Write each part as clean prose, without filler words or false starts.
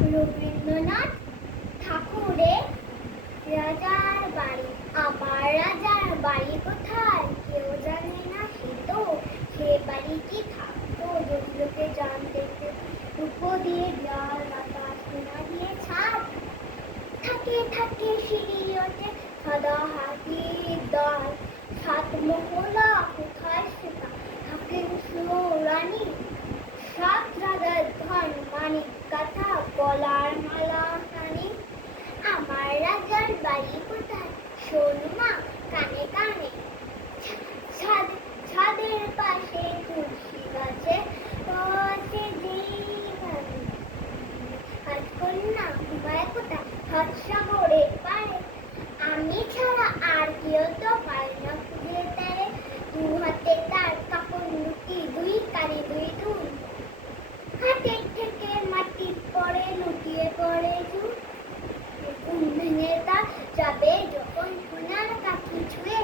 রবীন্দ্রনাথ ঠাকুরের রাজার বাড়ি। আমার রাজার বাড়ি কোথায় কেউ জানে না, সে তো সে বাড়ি কি থাকতো যদি লোকে জানতে। রূপো দিয়ে দেয়াল, বাতাস সোনা দিয়ে ছাদ, থাকে থাকে সিঁড়ি ওঠে সাদা হাতির দল। সাত মহলা কোথায় সেটা থাকেন রানী, সাত রাজার ধন মানিক গাথা গলার মালা কানে। আমার রাজার বাড়ি কোথায় শোন মা কানে কানে, ছাদের পাশে তুলসী গাছে বসে রাজকন্যা ঘুমায় কোথায় সাত সাগরের পারে। আমি ছাড়া আর কেউ তো পারে না খুঁজে তারে, দু হাতে তার কাপড় লুটি, দুই কানে দুই দুল, হাতের থেকে মাটি পড়ে লুটিয়ে পড়ে চুল। ঘুম ভেঙে তার যাবে যখন সোনার কাঠি ছুঁয়ে,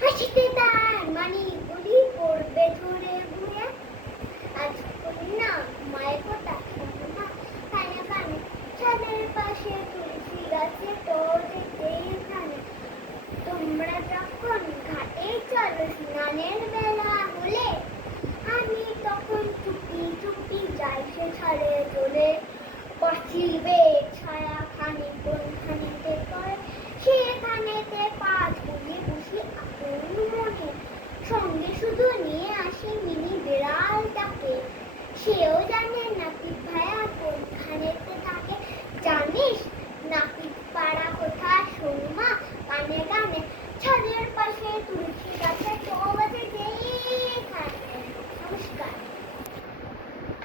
হাসিতে তার মানিকগুলি পড়বে ঝরে ঘুরে। আজ কন্যা ঘুমায় কোথায় মা কানে কানে, ছাদের পাশে তুলসী গাছে পড়ে কানে। তোমরা যখন ঘাটে চলো স্নানের বেলা হলে, আমি তখন চুপি চুপি যাই সে ছাড়ে চলে। পাঠিবে ছায়া খানি কোনখানিতে পড়ে, সেখানেতে পা ঝুলিয়ে বসি আপন মনে। সঙ্গে শুধু নিয়ে আসি মিনি বিড়ালটাকে, সেও জানে নাতি ভাই